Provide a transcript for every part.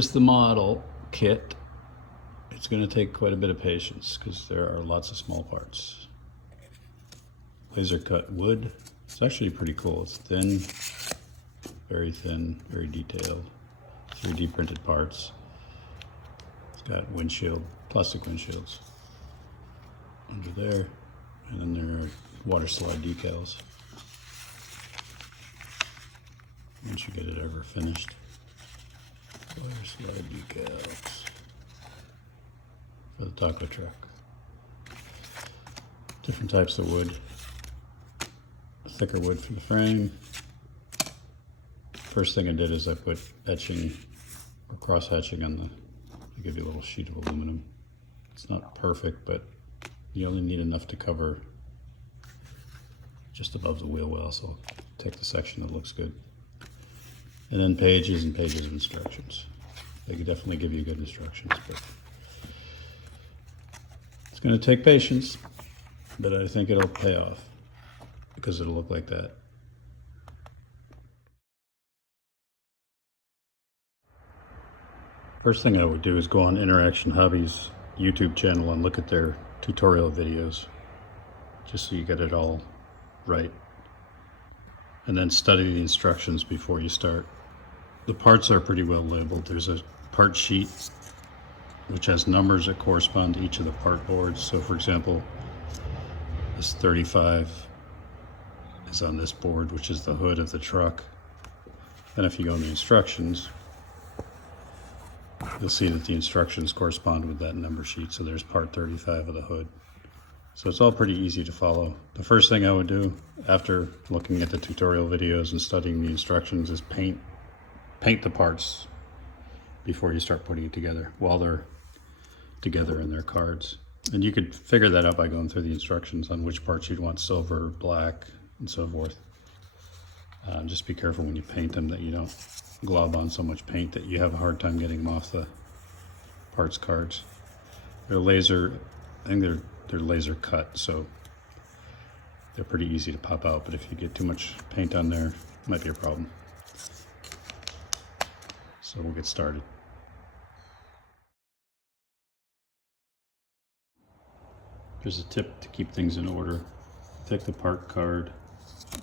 here's the model kit. It's going to take quite a bit of patience because there are lots of small parts. Laser cut wood. It's actually pretty cool. It's thin, very detailed. 3D printed parts. It's got windshield, plastic windshields under there, and then there are water slide decals. Once you get it ever finished, water slide decals for the taco truck. Different types of wood. Thicker wood for the frame. First thing I did is I put etching or cross hatching on to give you a little sheet of aluminum. It's not perfect, but you only need enough to cover just above the wheel well, so I'll take the section that looks good. And then pages and pages of instructions. They could definitely give you good instructions, but it's going to take patience, but I think it'll pay off because it'll look like that. First thing I would do is go on Inter-Action Hobbies YouTube channel and look at their tutorial videos, just so you get it all right. And then study the instructions before you start. The parts are pretty well labeled. There's a part sheet which has numbers that correspond to each of the part boards. So for example, this 35 is on this board, which is the hood of the truck. Then if you go in the instructions, you'll see that the instructions correspond with that number sheet. So there's part 35 of the hood. So it's all pretty easy to follow. The first thing I would do after looking at the tutorial videos and studying the instructions is paint the parts before you start putting it together, while they're together in their cards. And you could figure that out by going through the instructions on which parts you'd want silver, black, and so forth. Just be careful when you paint them that you don't glob on so much paint that you have a hard time getting them off the parts cards. They're laser, I think they're laser cut, so they're pretty easy to pop out, but if you get too much paint on there, it might be a problem. So we'll get started. There's a tip to keep things in order. Take the part card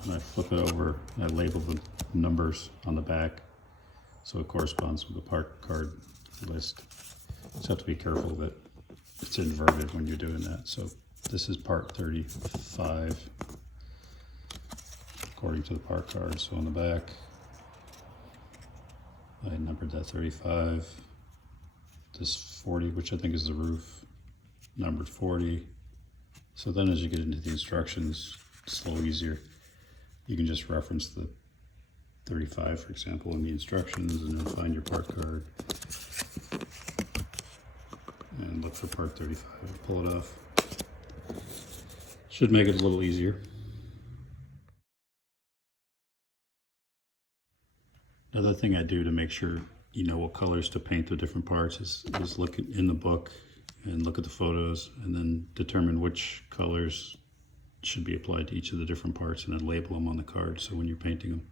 and I flip it over and I label the numbers on the back so it corresponds with the part card list. You just have to be careful that it's inverted when you're doing that. So this is part 35 according to the part card. So on the back, I numbered that 35. This 40, which I think is the roof, numbered 40. So then as you get into the instructions, it's a little easier. You can just reference the 35, for example, in the instructions, and then find your part card and look for part 35, pull it off. Should make it a little easier. Another thing I do to make sure you know what colors to paint the different parts is look in the book and look at the photos and then determine which colors should be applied to each of the different parts and then label them on the card so when you're painting them.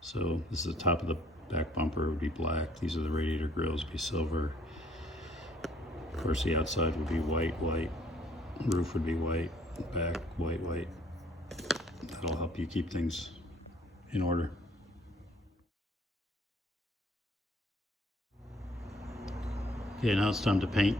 So this is the top of the back bumper would be black. These are the radiator grills would be silver. Of course the outside would be white. Roof would be white. Back, white. That'll help you keep things in order. Okay, now it's time to paint.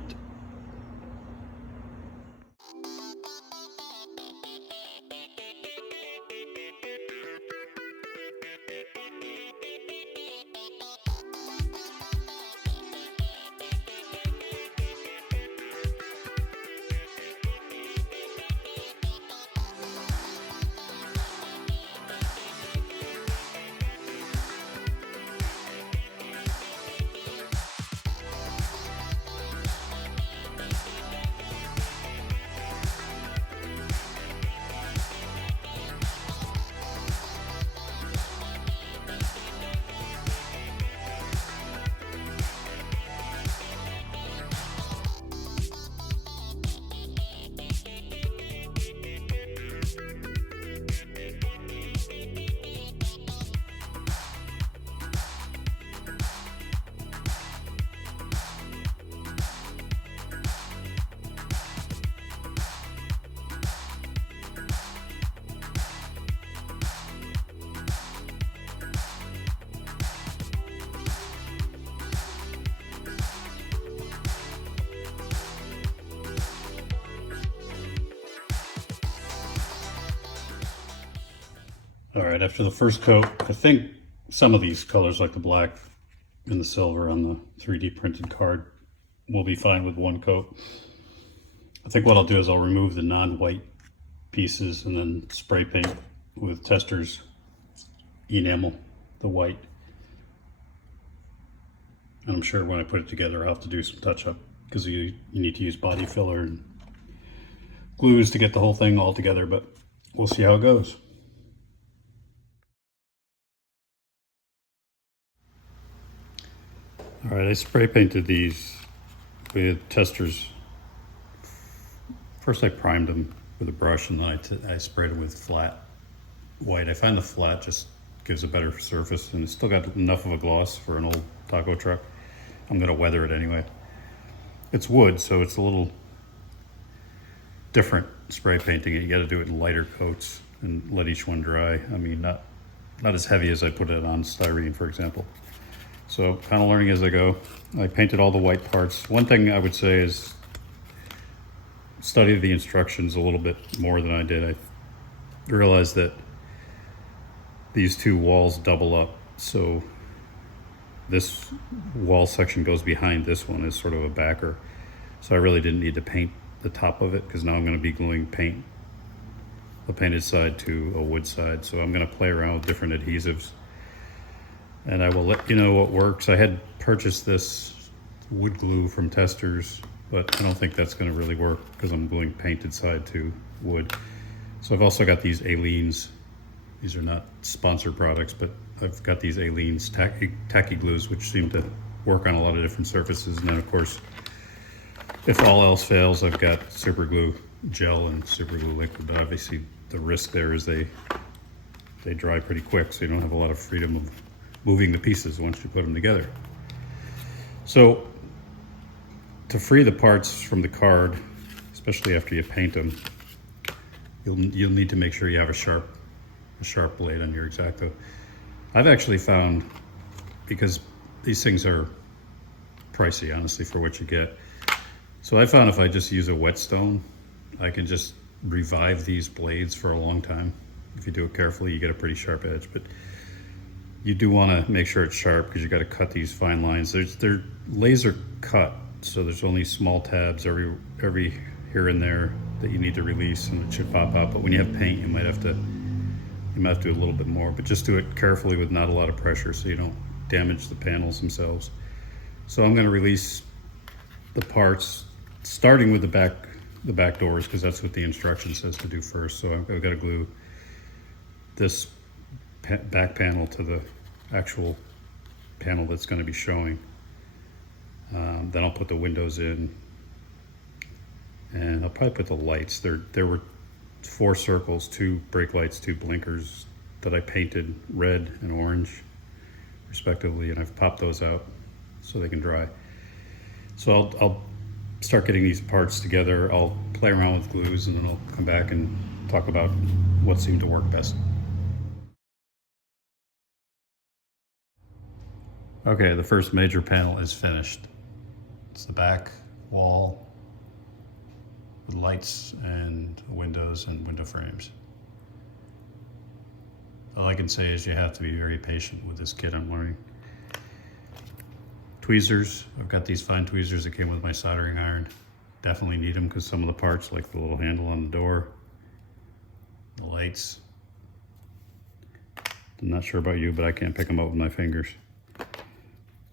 All right, after the first coat, I think some of these colors like the black and the silver on the 3D printed card will be fine with one coat. I think what I'll do is I'll remove the non-white pieces and then spray paint with Testors enamel, the white. And I'm sure when I put it together I'll have to do some touch-up because you need to use body filler and glues to get the whole thing all together, but we'll see how it goes. All right, I spray painted these with Testors. First I primed them with a brush and then I sprayed them with flat white. I find the flat just gives a better surface and it's still got enough of a gloss for an old taco truck. I'm gonna weather it anyway. It's wood, so it's a little different spray painting it. You gotta do it in lighter coats and let each one dry. I mean, not as heavy as I put it on styrene, for example. So kind of learning as I go. I painted all the white parts. One thing I would say is study the instructions a little bit more than I did. I realized that these two walls double up. So this wall section goes behind this one as sort of a backer. So I really didn't need to paint the top of it because now I'm going to be gluing paint, a painted side to a wood side. So I'm going to play around with different adhesives and I will let you know what works. I had purchased this wood glue from Testors, but I don't think that's going to really work because I'm gluing painted side to wood. So I've also got these Aleene's. These are not sponsored products, but I've got these Aleene's tacky glues, which seem to work on a lot of different surfaces. And then of course, if all else fails, I've got super glue gel and super glue liquid, but obviously the risk there is they dry pretty quick, so you don't have a lot of freedom of moving the pieces once you put them together. So to free the parts from the card, especially after you paint them, you'll need to make sure you have a sharp blade on your X-Acto. I've actually found, because these things are pricey, honestly, for what you get. So I found if I just use a whetstone, I can just revive these blades for a long time. If you do it carefully, you get a pretty sharp edge, but you do want to make sure it's sharp because you got to cut these fine lines. They're laser cut, so there's only small tabs every here and there that you need to release, and it should pop out. But when you have paint, you might have to do a little bit more, but just do it carefully with not a lot of pressure so you don't damage the panels themselves. So I'm going to release the parts, starting with the back doors, because that's what the instruction says to do first. So I've got to glue this back panel to the actual panel that's going to be showing. Then I'll put the windows in, and I'll probably put the lights. There were 4 circles, 2 brake lights, 2 blinkers that I painted red and orange respectively, and I've popped those out so they can dry. So I'll start getting these parts together. I'll play around with glues and then I'll come back and talk about what seemed to work best. Okay, the first major panel is finished. It's the back wall with lights and windows and window frames. All I can say is you have to be very patient with this kit I'm learning. Tweezers, I've got these fine tweezers that came with my soldering iron. Definitely need them because some of the parts, like the little handle on the door, the lights, I'm not sure about you, but I can't pick them up with my fingers.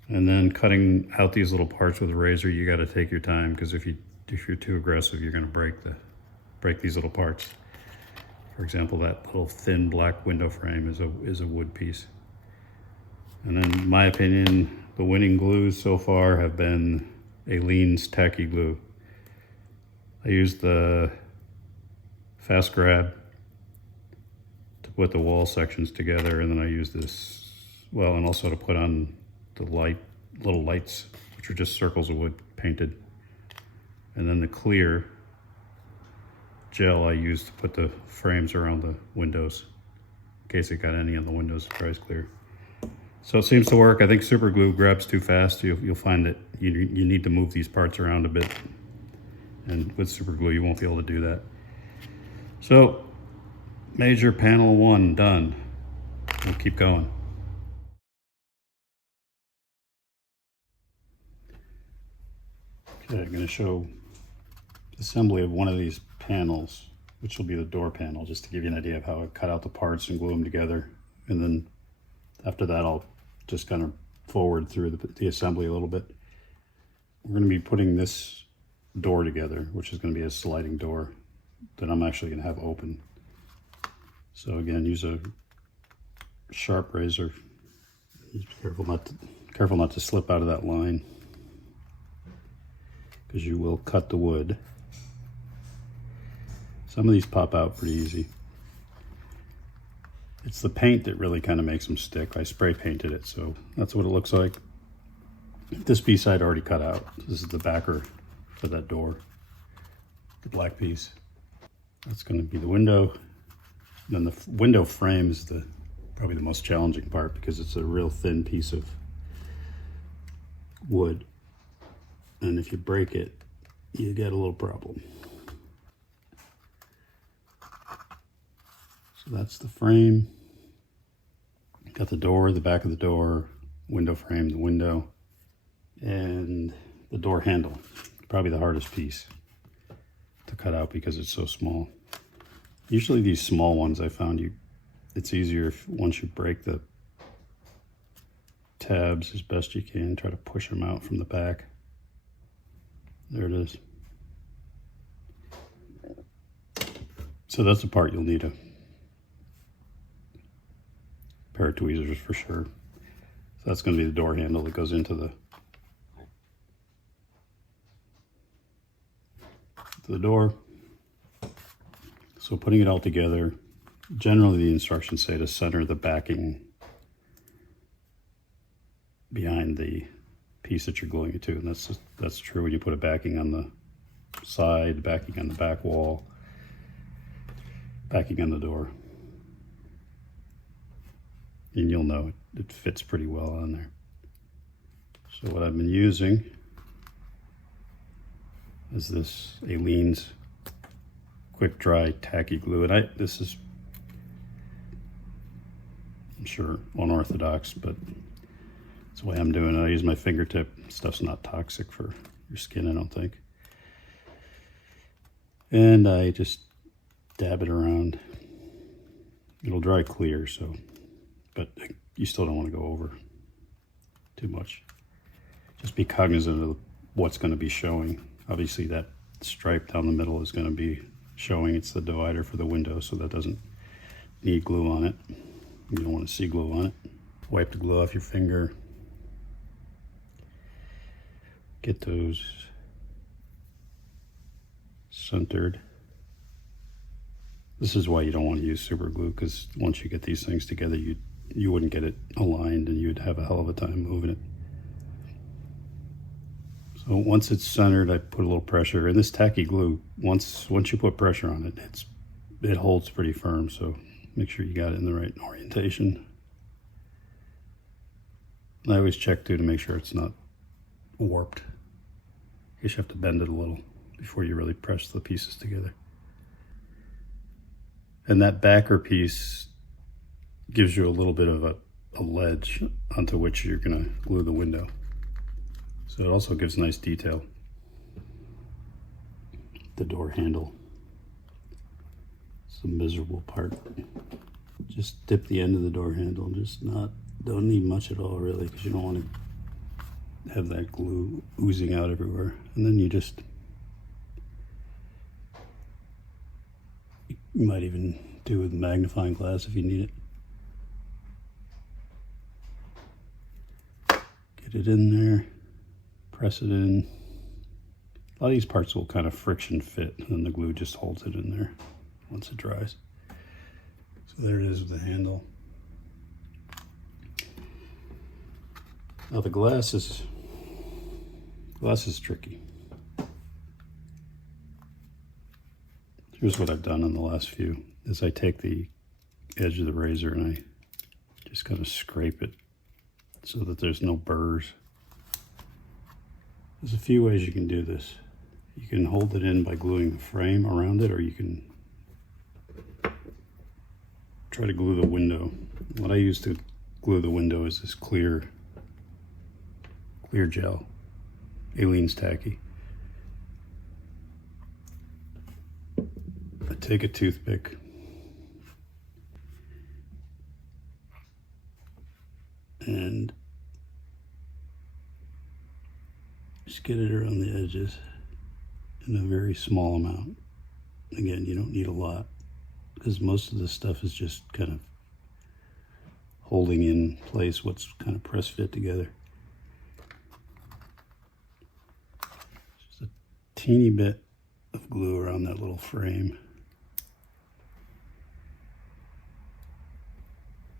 And then cutting out these little parts with a razor, you got to take your time because if you're too aggressive, you're going to break these little parts. For example, that little thin black window frame is a wood piece. And then, in my opinion, the winning glues so far have been Aleene's tacky glue. I used the fast grab to put the wall sections together, and then I used this, well, and also to put on the little lights, which are just circles of wood painted. And then the clear gel I used to put the frames around the windows in case it got any of the windows dries clear. So it seems to work. I think super glue grabs too fast. You'll find that you need to move these parts around a bit, and with super glue you won't be able to do that. So major panel 1 done. we'll keep going. Okay, I'm going to show assembly of one of these panels, which will be the door panel, just to give you an idea of how I cut out the parts and glue them together. And then after that, I'll just kind of forward through the assembly a little bit. We're going to be putting this door together, which is going to be a sliding door that I'm actually going to have open. So again, use a sharp razor. Be careful not to slip out of that line, because you will cut the wood. Some of these pop out pretty easy. It's the paint that really kind of makes them stick. I spray painted it, so that's what it looks like. This piece I'd already cut out. This is the backer for that door, the black piece. That's going to be the window. And then the window frame is probably the most challenging part, because it's a real thin piece of wood. And if you break it, you get a little problem. So that's the frame. Got the door, the back of the door, window frame, the window, and the door handle. Probably the hardest piece to cut out because it's so small. Usually these small ones, I found it's easier once you break the tabs as best you can, try to push them out from the back. There it is. So that's the part you'll need a pair of tweezers for sure. So that's going to be the door handle that goes into the door. So putting it all together, generally the instructions say to center the backing behind the piece that you're gluing it to, and that's true when you put a backing on the side, backing on the back wall, backing on the door. And you'll know it fits pretty well on there. So what I've been using is this Aleene's quick dry tacky glue, and this is, I'm sure, unorthodox, but that's the way I'm doing it. I use my fingertip. Stuff's not toxic for your skin, I don't think. And I just dab it around. It'll dry clear, but you still don't want to go over too much. Just be cognizant of what's going to be showing. Obviously that stripe down the middle is going to be showing. It's the divider for the window, so that doesn't need glue on it. You don't want to see glue on it. Wipe the glue off your finger. Get those centered. This is why you don't want to use super glue, because once you get these things together, you wouldn't get it aligned and you'd have a hell of a time moving it. So once it's centered, I put a little pressure, and this tacky glue, once you put pressure on it, it holds pretty firm, so make sure you got it in the right orientation. And I always check too to make sure it's not warped. I guess you have to bend it a little before you really press the pieces together. And that backer piece gives you a little bit of a ledge onto which you're going to glue the window. So it also gives nice detail. The door handle. It's a miserable part. Just dip the end of the door handle. Don't need much at all really, because you don't want to have that glue oozing out everywhere. And then you might even do with a magnifying glass if you need it. Get it in there. Press it in. A lot of these parts will kind of friction fit, and then the glue just holds it in there once it dries. So there it is with the handle. Now the glass is tricky. Here's what I've done on the last few, is I take the edge of the razor and I just kind of scrape it so that there's no burrs. There's a few ways you can do this. You can hold it in by gluing the frame around it, or you can try to glue the window What I use to glue the window is this clear gel, Aleene's tacky. I take a toothpick and just get it around the edges in a very small amount. Again, you don't need a lot because most of this stuff is just kind of holding in place what's kind of press fit together. Just a teeny bit of glue around that little frame.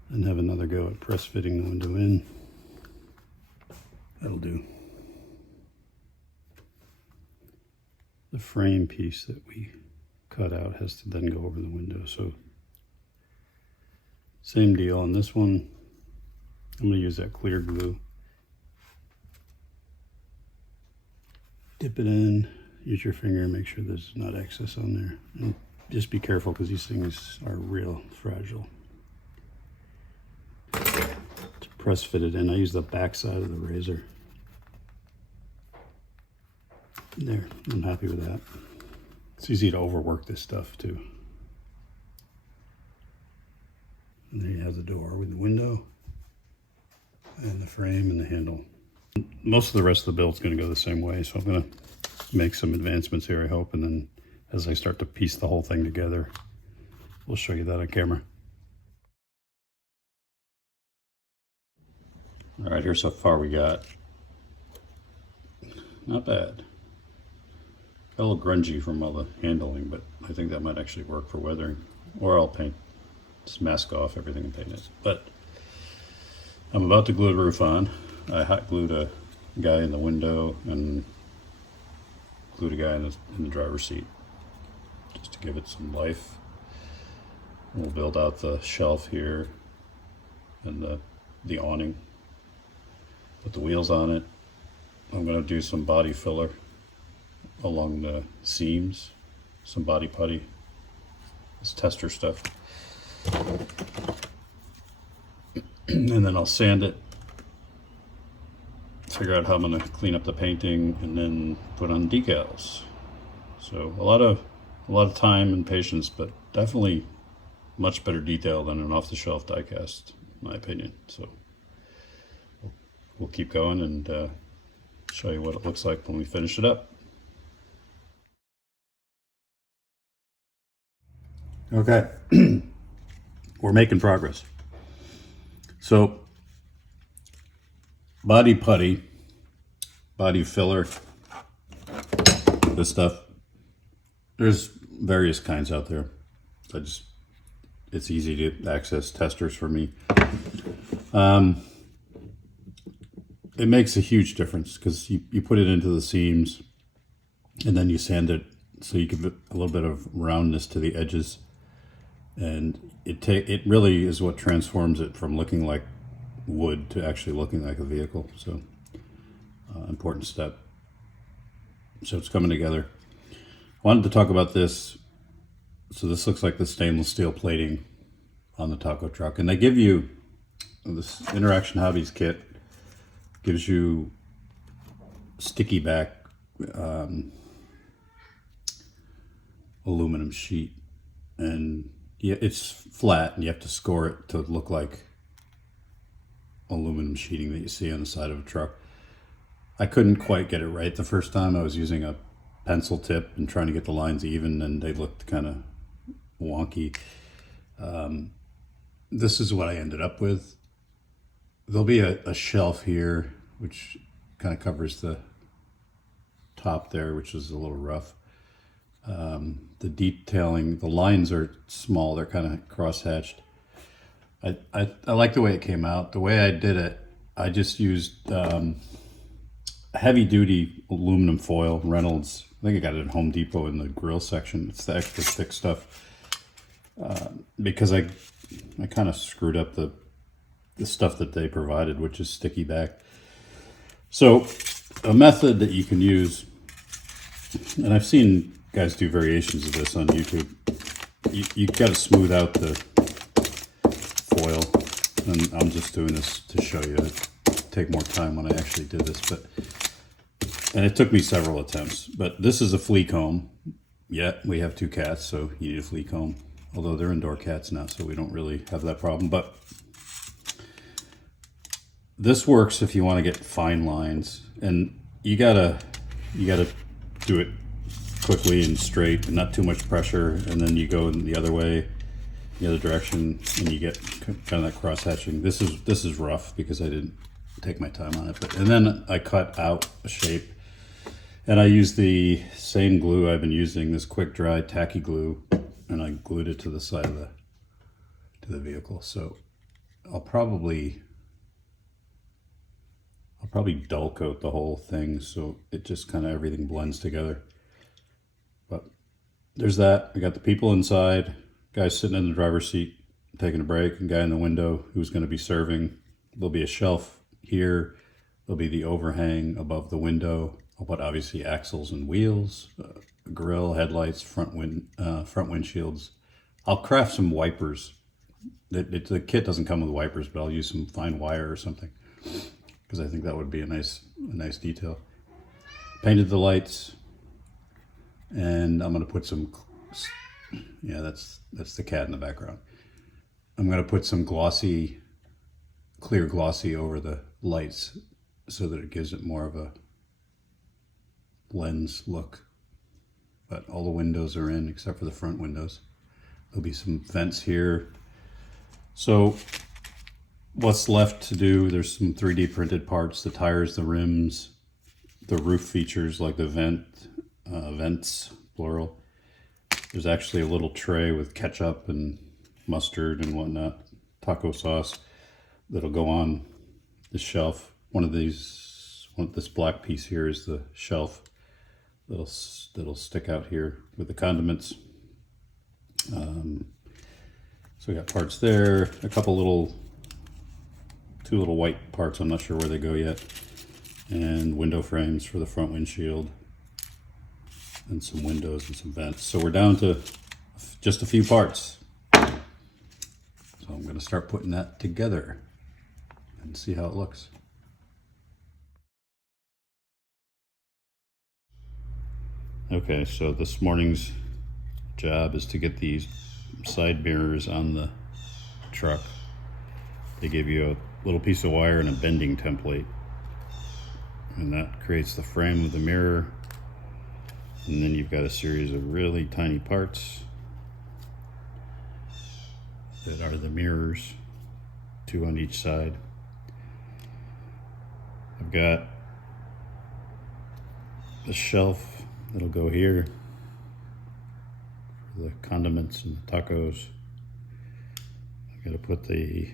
And have another go at press fitting the window in. That'll do. The frame piece that we cut out has to then go over the window. So same deal on this one. I'm going to use that clear glue. Dip it in, use your finger and make sure there's not excess on there. And just be careful because these things are real fragile. To press fit it in, I use the back side of the razor. There, I'm happy with that. It's easy to overwork this stuff too. And there you have the door with the window and the frame and the handle. Most of the rest of the build is going to go the same way, so I'm going to make some advancements here, I hope, and then as I start to piece the whole thing together, we'll show you that on camera. All right, here's how far we got. Not bad. Got a little grungy from all the handling, but I think that might actually work for weathering. Or I'll paint, just mask off everything and paint it. But I'm about to glue the roof on. I hot glued a guy in the window and glued a guy in the driver's seat, just to give it some life. We'll build out the shelf here and the awning. Put the wheels on it. I'm going to do some body filler along the seams, some body putty, this tester stuff. And then I'll sand it, figure out how I'm going to clean up the painting, and then put on decals. So a lot of time and patience, but definitely much better detail than an off-the-shelf die-cast, in my opinion. So we'll keep going and show you what it looks like when we finish it up. Okay, we're making progress. So body putty, body filler, this stuff, there's various kinds out there. It's easy to access testers for me. It makes a huge difference because you put it into the seams and then you sand it so you give it a little bit of roundness to the edges. And it really is what transforms it from looking like wood to actually looking like a vehicle. So important step. So it's coming together. Wanted to talk about this. So this looks like the stainless steel plating on the taco truck, and they give you this Inter-Action Hobbies kit. Gives you sticky back aluminum sheet, and yeah, it's flat and you have to score it to look like aluminum sheeting that you see on the side of a truck. I couldn't quite get it right the first time. I was using a pencil tip and trying to get the lines even, and they looked kind of wonky. This is what I ended up with. There'll be a shelf here which kind of covers the top there, which is a little rough. The detailing, the lines are small, they're kind of cross-hatched. I like the way it came out. The way I did it, I just used heavy-duty aluminum foil, Reynolds. I think I got it at Home Depot in the grill section. It's the extra thick stuff. Because I kind of screwed up the stuff that they provided, which is sticky back. So a method that you can use, and I've seen guys do variations of this on YouTube, you got to smooth out the foil And I'm just doing this to show you. It'd take more time when I actually did this, and it took me several attempts. But this is a flea comb. Yeah, we have 2 cats, so you need a flea comb. Although they're indoor cats now, so we don't really have that problem. But this works if you want to get fine lines, and you gotta do it quickly and straight, and not too much pressure. And then you go in the other way, the other direction, and you get kind of that cross hatching. This is rough because I didn't take my time on it. And then I cut out a shape, and I used the same glue I've been using, this quick dry tacky glue, and I glued it to the side of the vehicle. So I'll probably dull coat the whole thing so it just kind of everything blends together. But there's that. I got the people inside, guy sitting in the driver's seat taking a break, and guy in the window who's going to be serving. There'll be a shelf here. There'll be the overhang above the window. I'll put obviously axles and wheels, grill, headlights, front windshields. I'll craft some wipers. The kit doesn't come with wipers, but I'll use some fine wire or something, because I think that would be a nice detail. Painted the lights, and I'm going to put some, yeah, that's the cat in the background. I'm going to put some clear glossy over the lights so that it gives it more of a lens look. But all the windows are in except for the front windows. There'll be some vents here. So what's left to do, there's some 3D printed parts, the tires, the rims, the roof features like the vents, plural. There's actually a little tray with ketchup and mustard and whatnot, taco sauce, that'll go on the shelf. This black piece here is the shelf that'll stick out here with the condiments. So we got parts there, a couple two little white parts, I'm not sure where they go yet, and window frames for the front windshield, and some windows and some vents. So we're down to just a few parts. So I'm going to start putting that together and see how it looks. Okay, so this morning's job is to get these side mirrors on the truck. They give you a little piece of wire and a bending template, and that creates the frame of the mirror. And then you've got a series of really tiny parts that are the mirrors, 2 on each side. I've got the shelf that'll go here for the condiments and the tacos. I've got to put the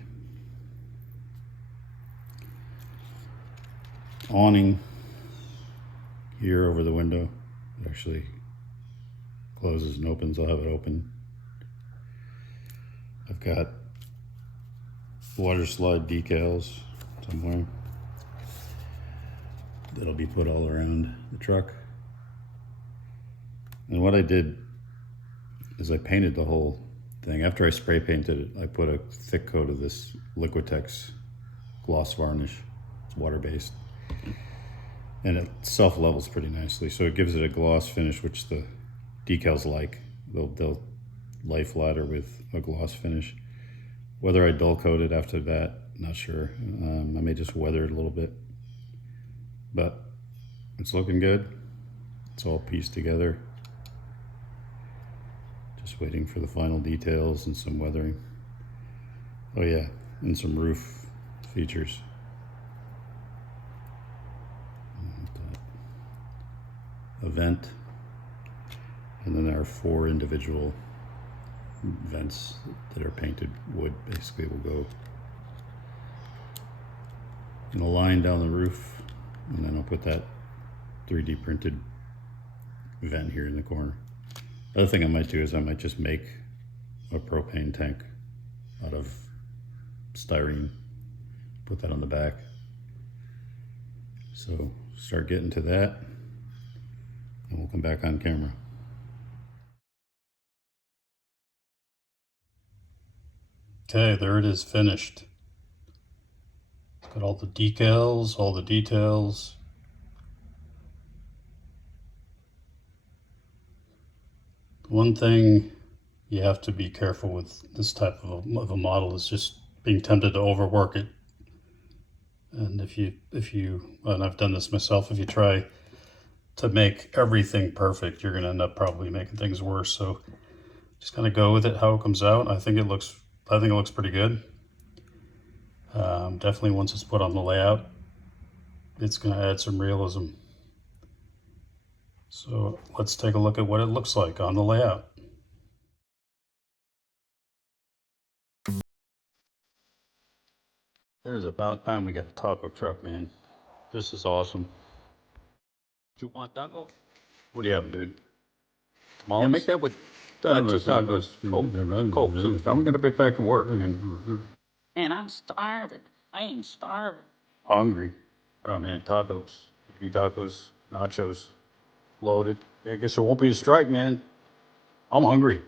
awning here over the window. It actually closes and opens. I'll have it open. I've got water slide decals somewhere that'll be put all around the truck. And what I did is I painted the whole thing. After I spray painted it, I put a thick coat of this Liquitex gloss varnish. It's water-based. And it self-levels pretty nicely. So it gives it a gloss finish, which the decals like. They'll life ladder with a gloss finish. Whether I dull coat it after that, not sure. I may just weather it a little bit. But it's looking good. It's all pieced together. Just waiting for the final details and some weathering. Oh yeah, and some roof features. A vent, and then there are 4 individual vents that are painted wood. Basically will go in a line down the roof, and then I'll put that 3D printed vent here in the corner. The other thing I might do is I might just make a propane tank out of styrene, put that on the back. So start getting to that, and we'll come back on camera. Okay, there it is, finished. Got all the decals, all the details. One thing you have to be careful with this type of a model is just being tempted to overwork it. And if you, and I've done this myself, if you try to make everything perfect, you're going to end up probably making things worse. So just kind of go with it how it comes out. I think it looks pretty good. Definitely once it's put on the layout, it's going to add some realism. So let's take a look at what it looks like on the layout. There's about time we got the taco truck, man. This is awesome. Do you want taco? What do you have, dude? Yeah, make that with just tacos. Coke. I'm gonna get back to work. Man, I'm starving. I ain't starving. Hungry. Oh man, tacos. Tacos, nachos, loaded. I guess there won't be a strike, man. I'm hungry.